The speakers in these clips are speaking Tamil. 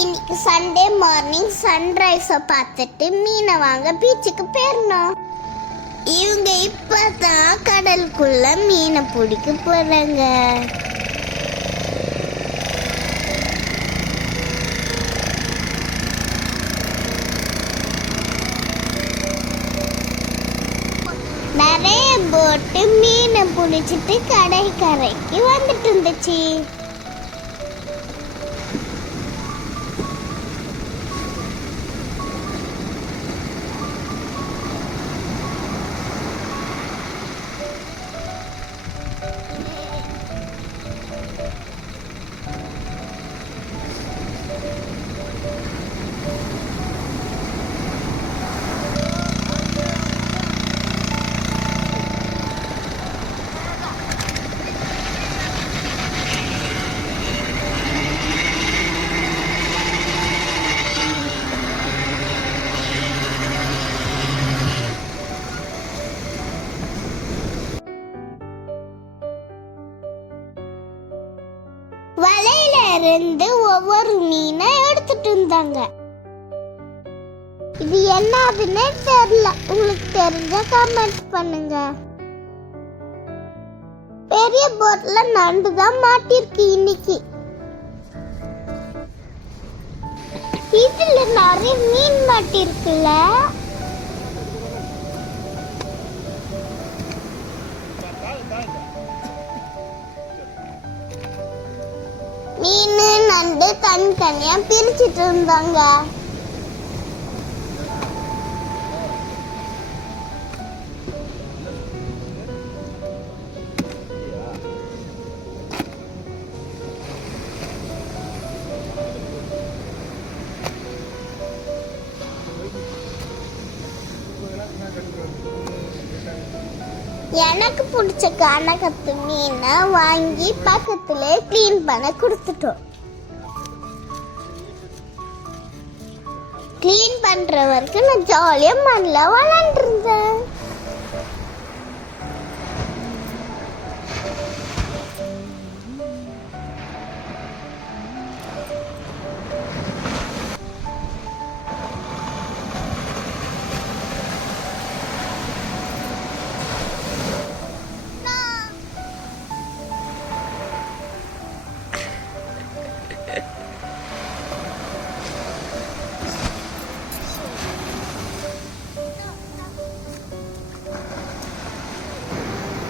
இன்னைக்கு சண்டே மார்னிங் சன்ரைஸை பார்த்துட்டு மீனை வாங்க பீச்சுக்கு போயிடணும். இவங்க இப்பதான் கடலுக்குள்ள மீனை பிடிக்க போறாங்க. நிறைய போட்டு மீனை பிடிச்சிட்டு கரைக்கு வந்துட்டு இருந்துச்சு. வலையில இருந்து ஒவ்வொரு மீனை எடுத்துட்டு இருந்தாங்க. இது என்னதுன்னு தெரியல. உங்களுக்கு தெரிஞ்ச கமெண்ட் பண்ணுங்க. பெரிய போட்ல நண்டு தான் மாட்டிருக்கு இன்னைக்கு. இதுல நிறைய மீன் மாட்டிருக்குல்ல. மீன் நண்டு தனித்தனியா பிரிச்சுட்டு இருந்தாங்க. எனக்கு பிடிச்ச கனகத்து மீனை வாங்கி பக்கத்துல கிளீன் பண்ண கொடுத்துட்டோம். கிளீன் பண்ற வரைக்கும் நான் ஜாலியா மண்ணில் விளாண்டுருந்தேன்.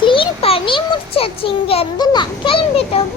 கிளீன் பண்ணி முடிச்சாச்சு. இங்க இருந்து நான் கிளம்பிட்டோம்.